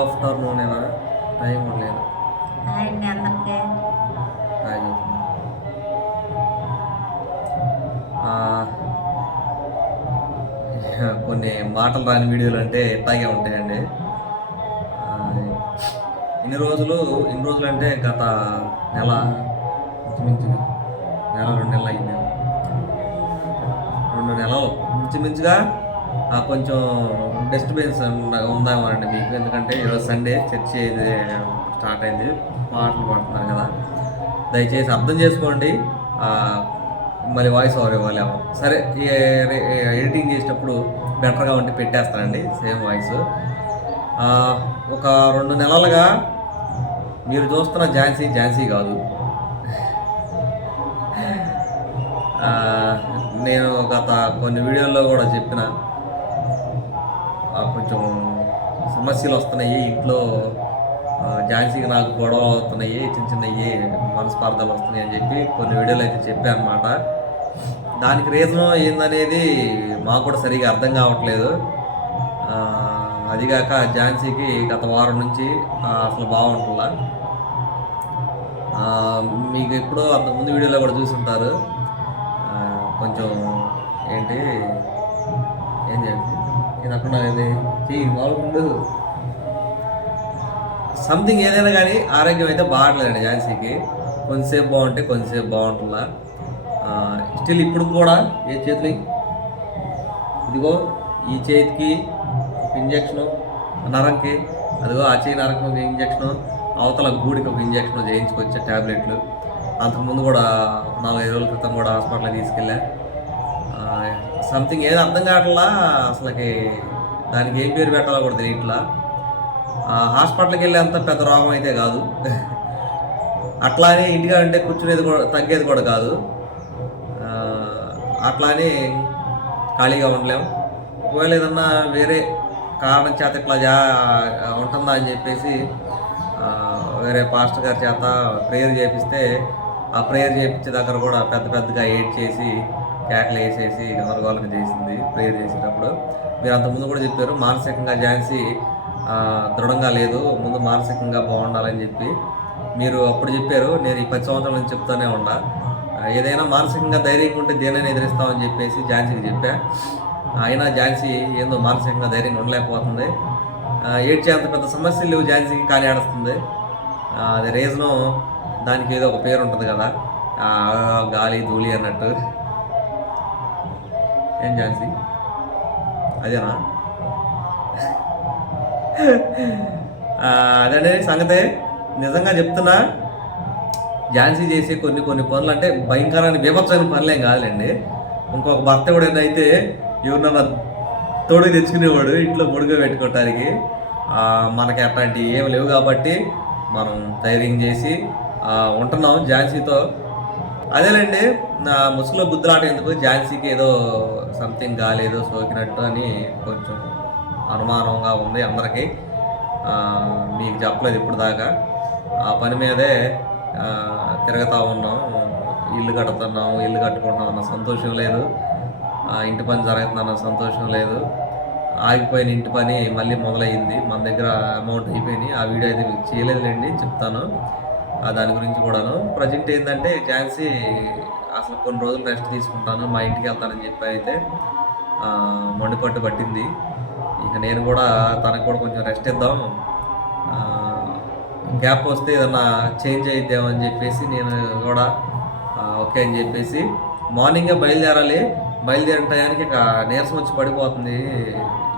ఆఫ్టర్నూనేనా time కూడా లేదు. అండి అందరికీ కొన్ని మాటలు రాని వీడియోలు అంటే ఇట్లాగే ఉంటాయండి. ఇన్ని రోజులు ఇన్ని రోజులు అంటే గత నెల ఇంచుమించుగా నెల రెండు నెలలు అయింది. రెండు నెలలు. ఇంచుమించుగా ఆ, కొంచెం డిస్టర్బెన్స్ ఉందామండి మీకు. ఎందుకంటే ఈరోజు సండే చర్చ్ ఇది స్టార్ట్ అయింది. పాటలు పాడుతున్నారు కదా. దయచేసి అర్థం చేసుకోండి. మళ్ళీ వాయిస్ ఓవర్ ఇవ్వలేము సరే ఎడిటింగ్ చేసేటప్పుడు బెటర్గా ఉండి పెట్టేస్తానండి సేమ్ వాయిస్ ఒక రెండు నెలలుగా మీరు చూస్తున్న ఝాన్సీ ఝాన్సీ కాదు. నేను గత కొన్ని వీడియోల్లో కూడా చెప్పిన కొంచెం సమస్యలు వస్తున్నాయి. ఇంట్లో ఝాన్సీకి నాకు గొడవలు అవుతున్నాయి. చిన్న చిన్నవి మనస్పార్థాలు వస్తున్నాయి అని చెప్పి కొన్ని వీడియోలు అయితే చెప్పాను అనమాట దానికి రీజన్ ఏందనేది మాకు కూడా సరిగా అర్థం కావట్లేదు. అదిగాక ఝాన్సీకి గత వారం నుంచి అసలు బాగుంటుందా మీకు ఎప్పుడో అంతకుముందు వీడియోలో కూడా చూసుంటారు. కొంచెం ఏంటి ఏం చెప్పి నేను అక్కడ ఇది చెయ్యి బాగుండు సంథింగ్ ఏదైనా కానీ ఆరోగ్యం అయితే బాగట్లేదండి ఝాన్సీకి. కొంతసేపు బాగుంటే కొంతసేపు బాగుంటుందా? స్టిల్ ఇప్పుడు కూడా ఏ చేతులు ఇదిగో ఈ చేతికి ఒక ఇంజక్షను నరంకి అదిగో ఆ చేయి నరంకి ఒక ఇంజక్షను అవతల గూడికి ఒక ఇంజక్షన్ చేయించుకొచ్చే ట్యాబ్లెట్లు అంతకుముందు కూడా నాలుగైదు రోజుల క్రితం కూడా హాస్పిటల్కి తీసుకెళ్ళా. సంథింగ్ ఏది అర్థం కావట్లా? అసలుకి దానికి ఏం పేరు పెట్టాలో కూడా తెలియట్లా. హాస్పిటల్కి వెళ్ళేంత పెద్ద రోగం అయితే కాదు. అట్లానే ఇంటిగా అంటే కూర్చునేది కూడా తగ్గేది కూడా కాదు. అట్లానే ఖాళీగా ఉండలేము ఒకవేళ ఏదన్నా వేరే కారణం చేత ఇట్లా జా ఉంటుందా అని చెప్పేసి వేరే పాస్టర్ గారి చేత ప్రేయర్ చేపిస్తే ఆ ప్రేయర్ చేపించే దగ్గర కూడా పెద్ద పెద్దగా ఏడ్ చేసి కేకలు వేసేసి గందరగోళం చేసింది ప్రేయర్ చేసేటప్పుడు. మీరు అంతకుముందు కూడా చెప్పారు మానసికంగా ఝాన్సీ దృఢంగా లేదు ముందు మానసికంగా బాగుండాలని చెప్పి. మీరు అప్పుడు చెప్పారు నేను ఈ పది సంవత్సరాల నుంచి చెప్తానే ఉండా ఏదైనా మానసికంగా ధైర్యంగా ఉంటే దేనైనా ఎదిరిస్తామని చెప్పేసి ఝాన్సీకి చెప్పా. అయినా ఝాన్సీ ఏందో మానసికంగా ధైర్యంగా ఉండలేకపోతుంది. ఏడ్చే అంత పెద్ద సమస్యలు లేవు ఝాన్సీకి ఖాళీ ఆడుస్తుంది అది రీజను దానికి ఏదో ఒక పేరు ఉంటుంది కదా గాలి ధూళి అన్నట్టు. ఏం ఝాన్సీ? అదేనా? అదే సంగతే? నిజంగా చెప్తున్నా ఝాన్సీ చేసే కొన్ని కొన్ని పనులు అంటే భయంకరమైన విభత్సమైన పనులేం కాదులేండి. ఇంకొక భర్త కూడా అయితే ఎవరినన్నా తోడు తెచ్చుకునేవాడు ఇంట్లో ముడుగా పెట్టుకోవటానికి మనకి అట్లాంటివి ఏం లేవు కాబట్టి మనం ధైర్యం చేసి ఉంటున్నాం ఝాన్సీతో. అదేలేండి నా ముసుగులో గుద్దులాట ఎందుకు ఝాన్సీకి ఏదో సంథింగ్ కాలేదో సోకినట్టు అని కొంచెం అనుమానంగా ఉంది అందరికీ. మీకు చెప్పలేదు ఇప్పుడు దాకా ఆ పని మీదే తిరగతా తిరుగుతూ ఉన్నాం. ఇల్లు కడుతున్నాం ఇల్లు కట్టుకుంటున్నాం అన్న సంతోషం లేదు. ఇంటి పని జరుగుతుందన్న సంతోషం లేదు. ఆగిపోయిన ఇంటి పని మళ్ళీ మొదలయ్యింది. మన దగ్గర అమౌంట్ అయిపోయినాయి. ఆ వీడియో అయితే మీకు చేయలేదులేండి చెప్తాను. దాని గురించి కూడాను. ప్రజెంట్ ఏంటంటే ఝాన్సీ అసలు కొన్ని రోజులు రెస్ట్ తీసుకుంటాను మా ఇంటికి వెళ్తానని చెప్పి అయితే మొండిపట్టు పట్టింది. ఇక నేను కూడా తనకు కూడా కొంచెం రెస్ట్ ఇద్దాం. గ్యాప్ వస్తే ఏదన్నా చేంజ్ అయిద్దాం అని చెప్పేసి నేను కూడా ఓకే అని చెప్పేసి మార్నింగే బయలుదేరాలి. బయలుదేరిన టయానికి ఇక నీరసం వచ్చి పడిపోతుంది.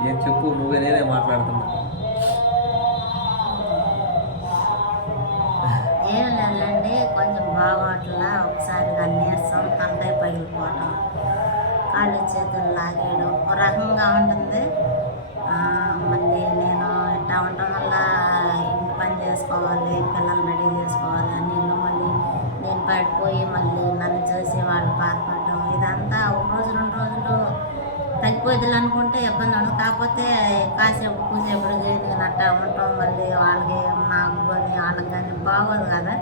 ఏం చెప్పు నువ్వే నేనే మాట్లాడుతున్నా. బాగోట్లా నీరసం తలకాయ పగిలిపోవడం కాళ్ళు చేతులు లాగేయడం ఒక రకంగా ఉంటుంది. మళ్ళీ నేను ఇట్లా ఉండటం వల్ల ఇంటి పని చేసుకోవాలి పిల్లలు రెడీ చేసుకోవాలి అని మళ్ళీ నేను పడిపోయి మళ్ళీ నన్ను చూసి వాళ్ళు బాధపడడం ఇదంతా ఒక రోజు రెండు రోజులు తగ్గిపోతుంది అనుకుంటే ఇబ్బంది ఉండదు. కాకపోతే కాసేపు కూసేపుడు నేను అట్టా ఉంటాం మళ్ళీ వాళ్ళకి నాకు కానీ వాళ్ళకి కానీ బాగోదు కదా.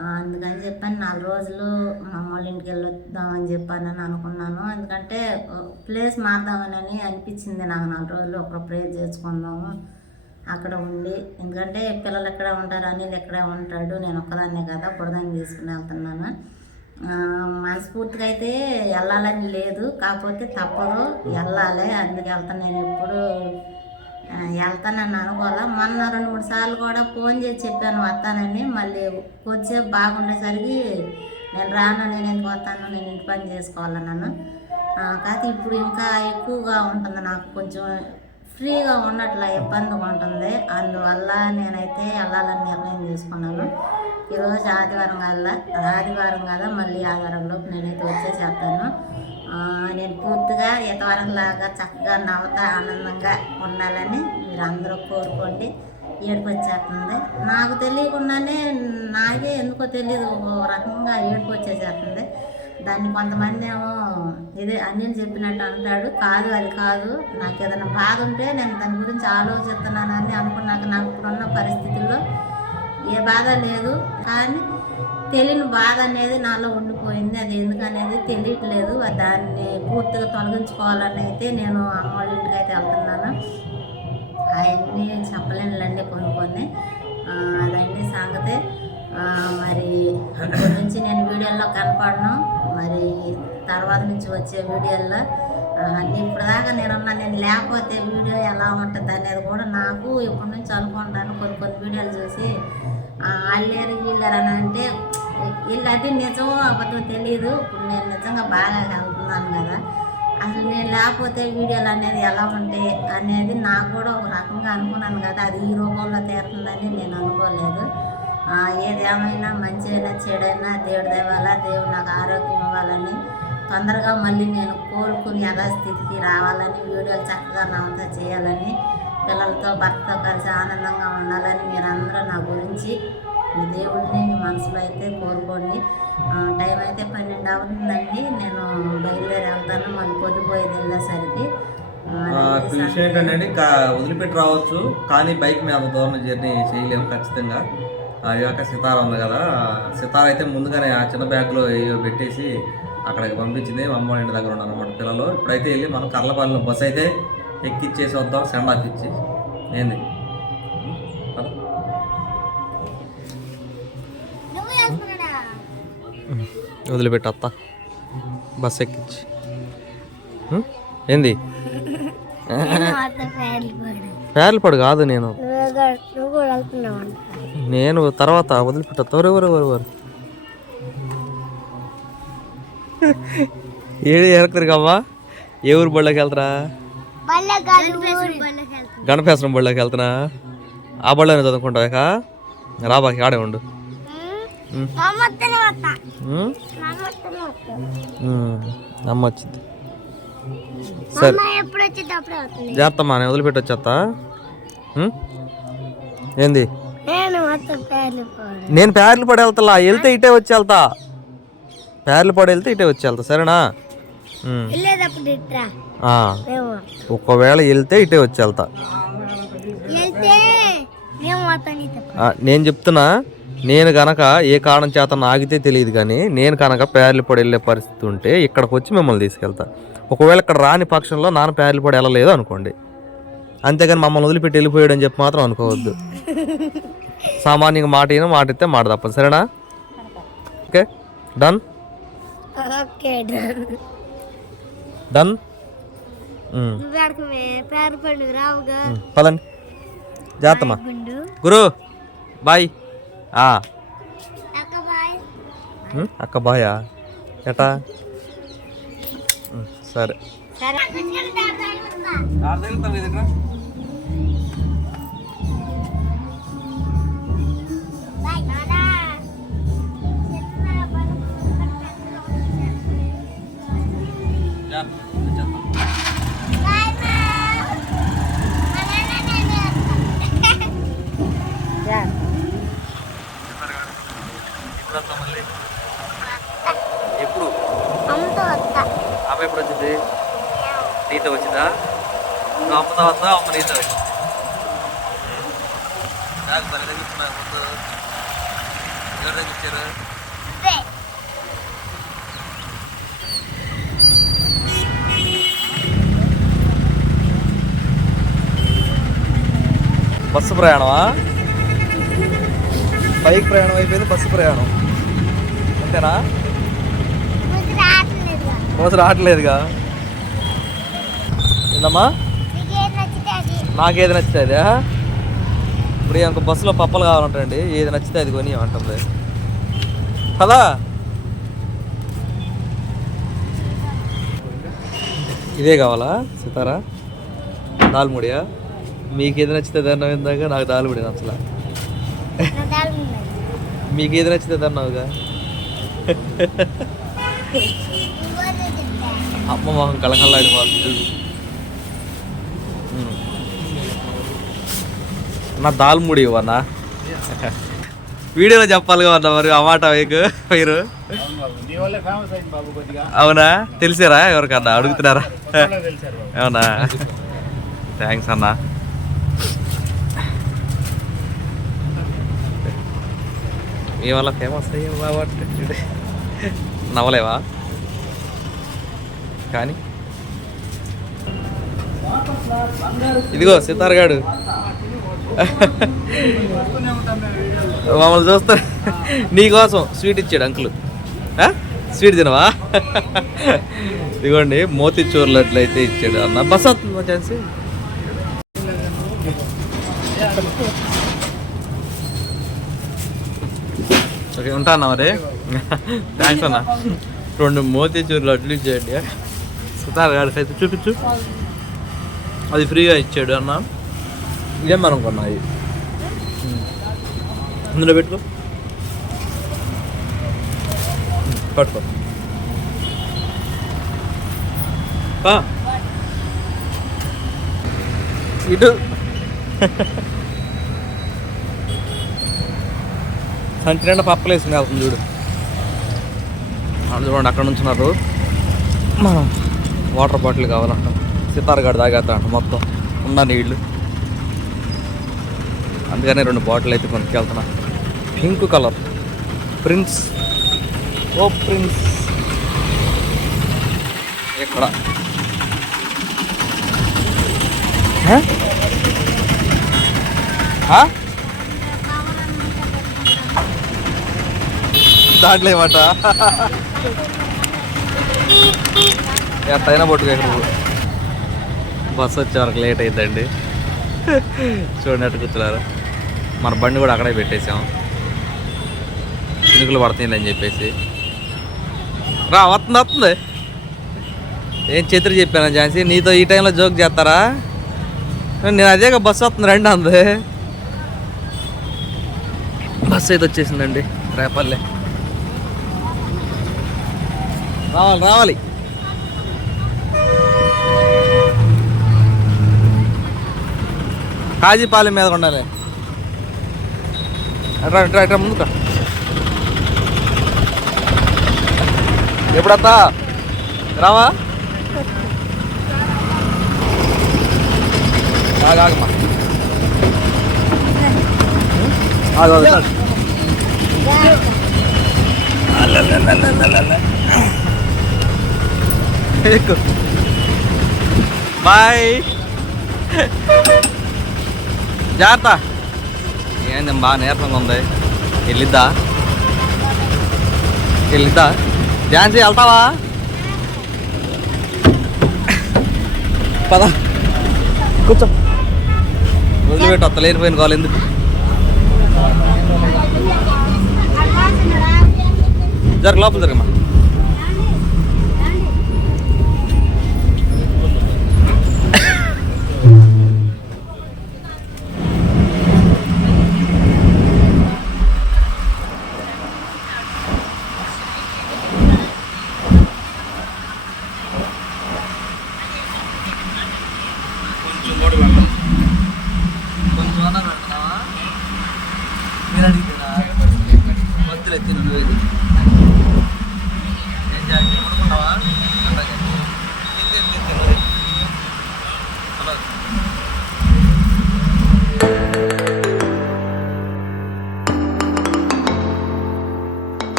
అందుకని చెప్పాను నాలుగు రోజులు మా వాళ్ళ ఇంటికి వెళ్ళొద్దామని చెప్పానని అనుకున్నాను. ఎందుకంటే ప్లేస్ మారుదామని అనిపించింది నాకు నాలుగు రోజులు. ఒక ప్రేర్ చేసుకుందాము అక్కడ ఉండి. ఎందుకంటే పిల్లలు ఎక్కడే ఉంటారు అనిల్ ఎక్కడే ఉంటాడు నేను ఒక్కదాన్నే కదా బుడదాన్ని తీసుకుని వెళ్తున్నాను. మనస్ఫూర్తిగా అయితే వెళ్ళాలని లేదు. కాకపోతే తప్పదు వెళ్ళాలి. అందుకు వెళ్తాను నేను ఎప్పుడు. వెళ్తానని అనుకోవాలా? మొన్న రెండు మూడు సార్లు కూడా ఫోన్ చేసి చెప్పాను వస్తానని. మళ్ళీ కొద్దిసేపు బాగుండేసరికి నేను రాను నేను ఎందుకు వస్తాను నేను ఇంటి పని చేసుకోవాలన్నాను నన్ను? కాకపోతే ఇప్పుడు ఇంకా ఎక్కువగా ఉంటుంది నాకు. కొంచెం ఫ్రీగా ఉన్నట్ల ఇబ్బందిగా ఉంటుంది. అందువల్ల నేనైతే వెళ్ళాలని నిర్ణయం తీసుకున్నాను ఈరోజు ఆదివారం కల్లా ఆదివారం కదా మళ్ళీ ఆదివారంలోపు నేనైతే వచ్చేసేస్తాను. నేను పూర్తిగా ఇతవరం లాగా చక్కగా నవ్వుతా ఆనందంగా ఉండాలని మీరు అందరూ కోరుకోండి. ఏడుపు వచ్చేస్తుంది. నాకు తెలియకుండానే నాకే ఎందుకో తెలియదు ఒక రకంగా ఏడుపు వచ్చేసేస్తుంది. దాన్ని కొంతమంది ఏమో ఇదే అన్యం చెప్పినట్టు అంటాడు. కాదు అది కాదు. నాకు ఏదైనా బాధ ఉంటే నేను దాని గురించి ఆలోచిస్తున్నానని అనుకున్నాక నాకు ఇప్పుడున్న పరిస్థితుల్లో ఏ బాధ లేదు. కానీ తెలియని బాధ అనేది నాలో ఉండిపోయింది. అది ఎందుకనేది తెలియట్లేదు. దాన్ని పూర్తిగా తొలగించుకోవాలని అయితే నేను అమ్మ వాళ్ళ ఇంటికి అయితే వెళ్తున్నాను. అవన్నీ చెప్పలేనులేండి కొన్ని కొన్ని. అదండి సంగతి. మరి ఇప్పటి నుంచి నేను వీడియోల్లో కనపడను. మరి తర్వాత నుంచి వచ్చే వీడియోల్లో ఆ, ఇప్పటిదాకా నేనున్నా నేను లేకపోతే వీడియో ఎలా ఉంటుంది అనేది కూడా నాకు ఇప్పటి నుంచి అనుకుంటాను కొన్ని కొన్ని వీడియోలు చూసి అల్లేరు వాళ్ళేరు అని అంటే వీళ్ళది నిజమో అబద్ధం తెలియదు ఇప్పుడు నేను నిజంగా బాగా వెళ్తున్నాను కదా. అసలు నేను లేకపోతే వీడియోలు అనేది ఎలా ఉంటాయి అనేది నాకు కూడా ఒక రకంగా అనుకున్నాను కదా. అది ఈ రూపంలో తీరుతుందని నేను అనుకోలేదు. ఏదేమైనా ఏది ఏమైనా మంచి అయినా చెడైనా దేవుడి దేవాల దేవుడు నాకు ఆరోగ్యం ఇవ్వాలని తొందరగా మళ్ళీ నేను కోలుకుని యథాస్థితికి రావాలని వీడియోలు చక్కగా నవ్వుతా చేయాలని పిల్లలతో భర్తతో కలిసి ఆనందంగా ఉండాలని మీరందరూ నా గురించి మీ దేవుడిని మీ మనసులో అయితే కోరుకోండి. టైం అయితే పన్నెండు అవుతుందండి. నేను బయలుదేరి వెళ్తాను. మళ్ళీ పొద్దుపోయేది వెళ్ళేసరికి. విషయం ఏంటంటే వదిలిపెట్టి రావచ్చు కానీ బైక్ మీద అంత దూరం జర్నీ చేయలేము ఖచ్చితంగా. కాక సితార ఉంది కదా. సితార అయితే ముందుగానే ఆ చిన్న బ్యాగ్లో పెట్టేసి అక్కడికి పంపించింది. మా అమ్మ ఇంటి దగ్గర ఉన్నారు అన్నమాట పిల్లలు. ఇప్పుడైతే వెళ్ళి మనం కర్లపాలెం బస్ అయితే ఎక్కిచ్చేసి వద్దాం సెండ్ ఆఫ్ ఇచ్చి ఏంది పద. వదిలిపెట్టు అత్త. బస్ ఎక్కించి? ఏంది? పేర్లపాడు కాదు నేను. నేను తర్వాత వదిలిపెట్టా ఎవరెవరు ఏడు ఎరకరికమ్మా? ఏ ఊరు బళ్ళకి వెళ్తారా గణపేశ్వరం బళ్ళకి వెళ్తున్నా ఆ బళ్ళని చదువుకుంటావాక రాబాకి ఆడే ఉండు. అమ్మ వచ్చింది. సరే. నేను వదిలిపెట్టి వచ్చేస్తా? ఏంది? నేను మొత్తం పేర్లు పోడు. నేను పేర్లు పడి వెళ్తా వెళ్తే ఇటే వచ్చి వెళ్తా. పేర్లు పడి వెళ్తే ఇటే వచ్చి వెళ్తా. సరేనా? ఒకవేళ వెళ్తే ఇటే వచ్చి వెళ్తా నేను చెప్తున్నా నేను గనక ఏ కారణం చేత ఆగితే తెలియదు కానీ నేను కనుక పేర్లు పడి వెళ్ళే పరిస్థితి ఉంటే ఇక్కడికి వచ్చి మిమ్మల్ని తీసుకెళ్తా. ఒకవేళ ఇక్కడ రాని పక్షంలో నాన్న పేర్లు పడి వెళ్ళలేదు అనుకోండి. అంతేగాని మమ్మల్ని వదిలిపెట్టి వెళ్ళిపోయాడు అని చెప్పి మాత్రం అనుకోవద్దు. సామాన్యంగా మాట అయినా మాట ఇస్తే మాట తప్పదు. సరేనా? Okay done? ఓకే డన్ నువ్వు ఆడకమే పేరు పండుగ రావుగా పదండి. జాగ్రత్తమ్మా గుండు గురు బాయ్. ఆ, అక్క బాయ్. ఉమ్, అక్క బాయా? ఎటా సరే. సరే బాయ్ నానా బాయ్ మా మా నాన్న నేను ఎప్పుడు అమ్మతో వస్తా ఆమె ఎప్పుడు వచ్చింది నీతో వచ్చిందా నువ్వు అమ్మతో వస్తా అమ్మ నీతో వచ్చింది నాకు తల్లి దగ్గర ఇస్తున్నారు ముందు ఎవరి దగ్గర ఇచ్చారు ఇదే బస్సు ప్రయాణమా? బైక్ ప్రయాణం అయిపోయింది బస్సు ప్రయాణం. అంతేనా? బస్సు రావట్లేదుగా. ఏందమ్మా? ఏది నచ్చితే నాకేది నచ్చితే ఇప్పుడు ఇంకొక బస్సులో పప్పలు కావాలంటండి ఏది నచ్చితే అది కొని అంటుంది. కదా ఇదే కావాలా సీతారా? దాల్ముడియా మీకు ఏది నచ్చితే అన్నావు ఇందాక నాకు దాల్ముడి నచ్చలా నా దారి ఉన్నది మీకు ఏది నచ్చితే చెప్తా. అమ్మ మొహం కళకళలాడి మాకు నా దాల్ముడి ఇవ్వన్నా వీడియోలో చెప్పాలి కదా మరి ఆ మాట మీకు మీరు. నీ వల్లే ఫేమస్ అయింది బాబు కొద్దిగా అవునా? తెలిసారా ఎవరికన్నా? అడుగుతున్నారా? వాళ్ళే అవునా? థ్యాంక్స్ అన్న. మీ వల్ల ఫేమస్ అయ్యే బాబా నవ్వలేవా? కానీ. ఇదిగో సీతారగాడు మమ్మల్ని చూస్తా. నీకోసం స్వీట్ ఇచ్చాడు అంకుల్. స్వీట్ తినవా? ఇదిగోండి మోతిచూర్లు అట్లయితే ఇచ్చాడు అన్న. బస్ వస్తుందా ఛాన్సీ ఓకే ఉంటా అన్న మరి? థ్యాంక్స్ అన్న. రెండు మోతిచూర్లు అట్లు ఇచ్చేయండి. సుతార్ గారి అయితే చూపించు. అది ఫ్రీగా ఇచ్చాడు అన్న. ఇదేం మనం కొన్నాయి అందులో పెట్టుకో. పట్టుకో. పా. ఇటు. సంచి నిండా పప్పలు వేసుకుని వెళ్తుంది చూడు. చూడండి అక్కడ నుంచున్నారు. మనం. వాటర్ బాటిల్ కావాలంట. సితారగాడు తాగేస్తా అంట మొత్తం ఉన్న నీళ్ళు అందుకనే రెండు బాటిల్ అయితే కొనుక్కెళ్తున్నా. Pink colour. ప్రిన్స్. ఓ ప్రిన్స్. ఇక్కడ. హ? దాంట్లో ఏమాట ఎట్టయినా పట్టుకో ఇక్కడ నువ్వు. బస్సు వచ్చే వరకు లేట్ అయిందండి చూడండి అటు కూర్చున్నారు. మన బండి కూడా అక్కడే పెట్టేసాం చినుకులు పడుతుందని చెప్పేసి. రా వస్తుంది వస్తుంది. ఏం చిత్ర చెప్పాను ఝాన్సీ? నీతో ఈ టైంలో జోక్ చేస్తారా? నేను అదేగా బస్సు వస్తుంది రండి అంది. బస్సు అయితే వచ్చేసిందండి. రేపల్లే. రావాలి రావాలి. కాజీపాలెం మీద ఉండాలి. అట్రా అట్రా అట్రా ముందుకా ఎప్పుడత్తా? రావా? ఆగు, ఆగమ్మా ఆగు, ఆగు, ఆగు. ఎక్కు బాయ్ జాగ్రత్త. ఏంది బాగా నీరసంగా ఉంది. వెళ్ళిద్దా? వెళ్ళిద్దా? ఝాన్సీ వెళ్తావా? పద. కూర్చో. వదిలిపెట్టు అత్త లేనిపోయిన కావాలి ఎందుకు? జరగ లోపల జరగమ్మా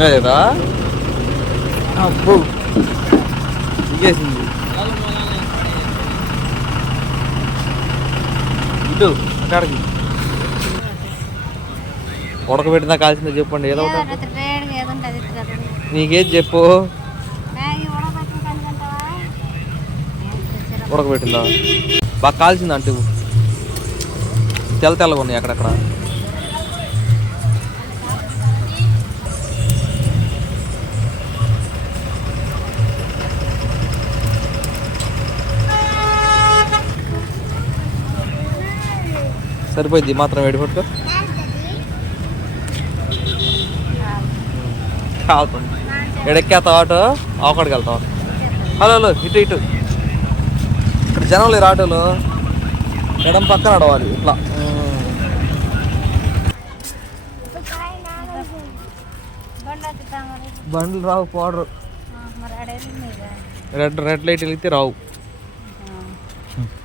లేదా అబ్బో. దిగేసింది ఇటు అక్కడికి. ఉడకబెట్టిందా కాల్సిందో చెప్పండి ఏదో నీకేది చెప్పు. ఉడకబెట్టిన ఉడకబెట్టిందా? బాగా కాల్చింది అంటే తెల్ల తెల్లగా ఉన్నాయి అక్కడక్కడ. సరిపోయింది మాత్రం వేడి పట్టుకో. కాలుతుంది ఎడెక్కేస్తావు ఆటో ఆకడికి వెళ్తావు హలో హలో ఇటు ఇటు. ఇక్కడ జనం లేరు ఆటోలో. ఎడం పక్కన నడవాలి ఇట్లా. బండ్లు రావు పౌడరు. రెడ్ రెడ్ లైట్ వెలిగితే రావు.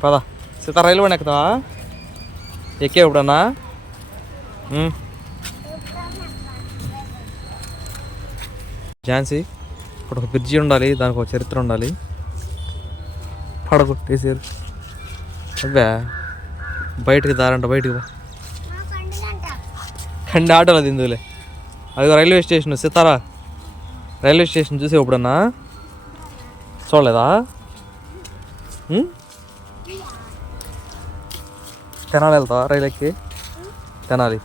పద. సీత రైలు బండి ఎక్కుతావా? ఎక్కే ఇప్పుడన్నా? ఝాన్సీ ఇక్కడ ఒక బ్రిడ్జి ఉండాలి దానికి ఒక చరిత్ర ఉండాలి. పడగొట్టేసారు అబ్బా బయటికి దారంట బయటికి కండి ఆటోలో దిందులే. అది railway station Sitara. Railway station చూసి ఎప్పుడన్నా? చూడలేదా? తెనాలి వెళ్తావా? రైలు ఎక్కి తెనాలి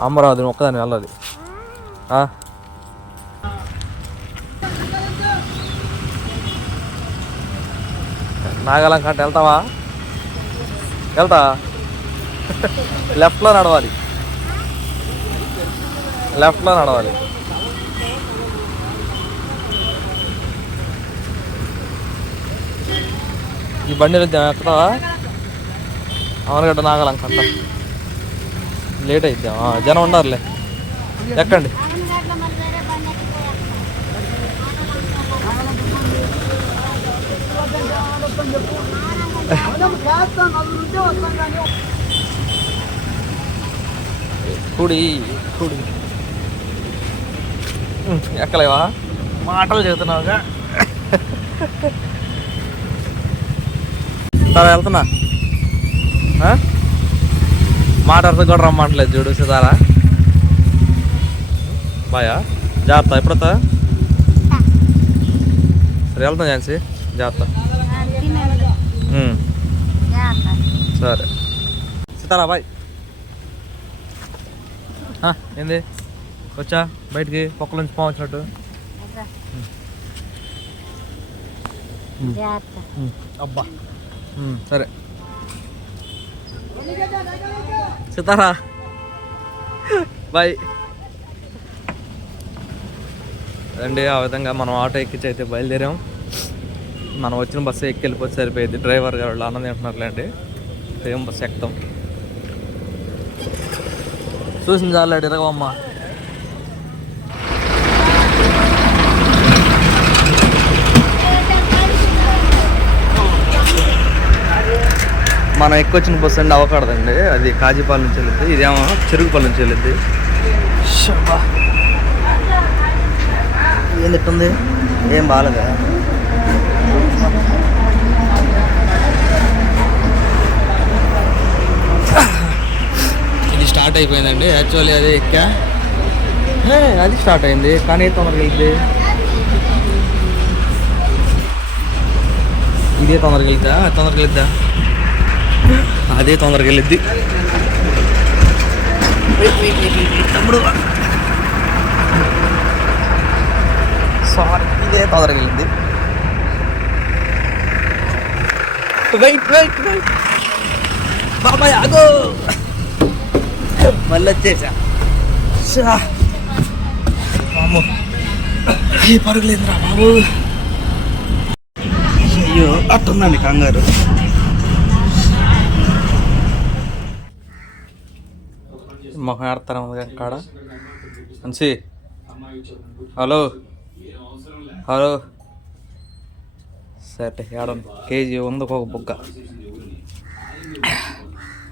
అమరావతి ఒక్కదాన్ని వెళ్ళాలి. నాగాలం కంటే వెళ్తావా? వెళ్తా. లెఫ్ట్లో నడవాలి. లెఫ్ట్లో నడవాలి. ఈ బండి ఎక్కుతావా? అవనగడ్డ నాగాలంక అంట లేట్ అయిద్దాం. ఆ, జనం ఉండారులే ఎక్కండి. కుడి కుడి. ఎక్కలేవా? మాటలు చెబుతున్నావుగా. సరే వెళ్తున్నా. ఆ? మాట అర్థం కూడా రమ్మంటలేదు చూడు సితారా. బాయా? జాగ్రత్త ఎప్పుడొస్తా సరే వెళ్తాం ఝాన్సీ. జాగ్రత్త. సరే. సితారా బాయ్. ఏంది? వచ్చా? బయటికి పొక్కల నుంచి పాము వచ్చినట్టు. అబ్బా. సరే. సితారా బాయ్ అండి ఆ విధంగా మనం ఆటో ఎక్కించి అయితే బయలుదేరాం. మనం వచ్చిన బస్సు ఎక్కి వెళ్ళిపోతే సరిపోయింది. డ్రైవర్ గారు వాళ్ళు అన్నం తింటున్నారులేండి సేమ్ బస్సు ఎక్కుతాం. చూసింది చాలాడు ఇరగమ్మ మనం ఎక్కొచ్చిన బస్సు అండి అవకూడదండి. అది కాజీపాల నుంచి వెళ్ళింది ఇదేమో చెరుగుపల్లి నుంచి వెళ్ళింది. ఏం తిట్టుంది? ఏం బాగాలేదా ఇది స్టార్ట్ అయిపోయిందండి. యాక్చువల్లీ అదే ఎక్కా హే, అది స్టార్ట్ అయింది. కానీ తొందరగా వెళ్తుంది ఇదే తొందరగా వెళ్తా తొందరగా వెళ్తా అదే తొందరగా వెళ్ళిద్ది తమ్ముడు. సారీ ఇదే తొందరగా వెళ్ళింది వెయిట్ వెయిట్ వెయిట్ బాబాయ్ ఆగో. మళ్ళీ వచ్చేసా. షా. ఏ ఈ పరుగులేదురా బాబు? అయ్యో అట్టుందండి కంగారు. మొహం ఆడతాను కాడ మంచి. హలో. హలో. సరే ఏడండి కేజీ ఉంది ఒక బుగ్గ.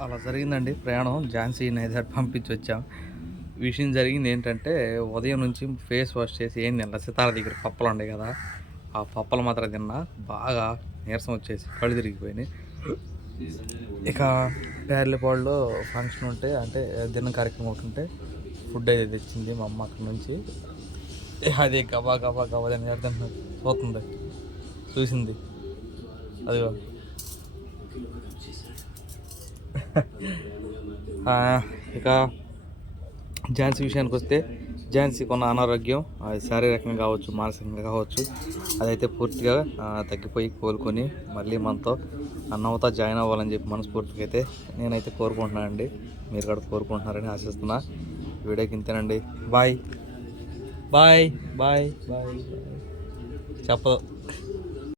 అలా జరిగిందండి. ప్రయాణం ఝాన్సీ నైదర్ పంపించి వచ్చాం. విషయం జరిగింది ఏంటంటే ఉదయం నుంచి ఫేస్ వాష్ చేసి ఏం తిన్నా సితార దగ్గర పప్పలు ఉండే కదా. ఆ పప్పలు మాత్రం తిన్నా బాగా నీరసం వచ్చేసి కళ్ళు తిరిగిపోయినాయి. ఇక పేర్లపాడులో ఫంక్షన్ ఉంటే అంటే దిన కార్యక్రమం ఒకటి ఉంటే ఫుడ్ అయితే తెచ్చింది మా అమ్మ అక్కడి నుంచి. అది గబా గబా గబా అని అర్థం పోతుంది చూసింది. అదిగో. ఇక ఝాన్సీ విషయానికి వస్తే ఝాన్సీ కొన్న అనారోగ్యం అది శారీరకంగా కావచ్చు మానసికంగా కావచ్చు అదైతే పూర్తిగా తగ్గిపోయి కోలుకొని మళ్ళీ మనతో అన్నవతా జాయిన్ అవ్వాలని చెప్పి మనస్ఫూర్తిగా అయితే నేనైతే కోరుకుంటున్నాను అండి మీరు కూడా కోరుకుంటున్నారని ఆశిస్తున్నా. వీడియోకి ఇంతేనండి. బాయ్. బాయ్. బాయ్. బాయ్. చెప్పదు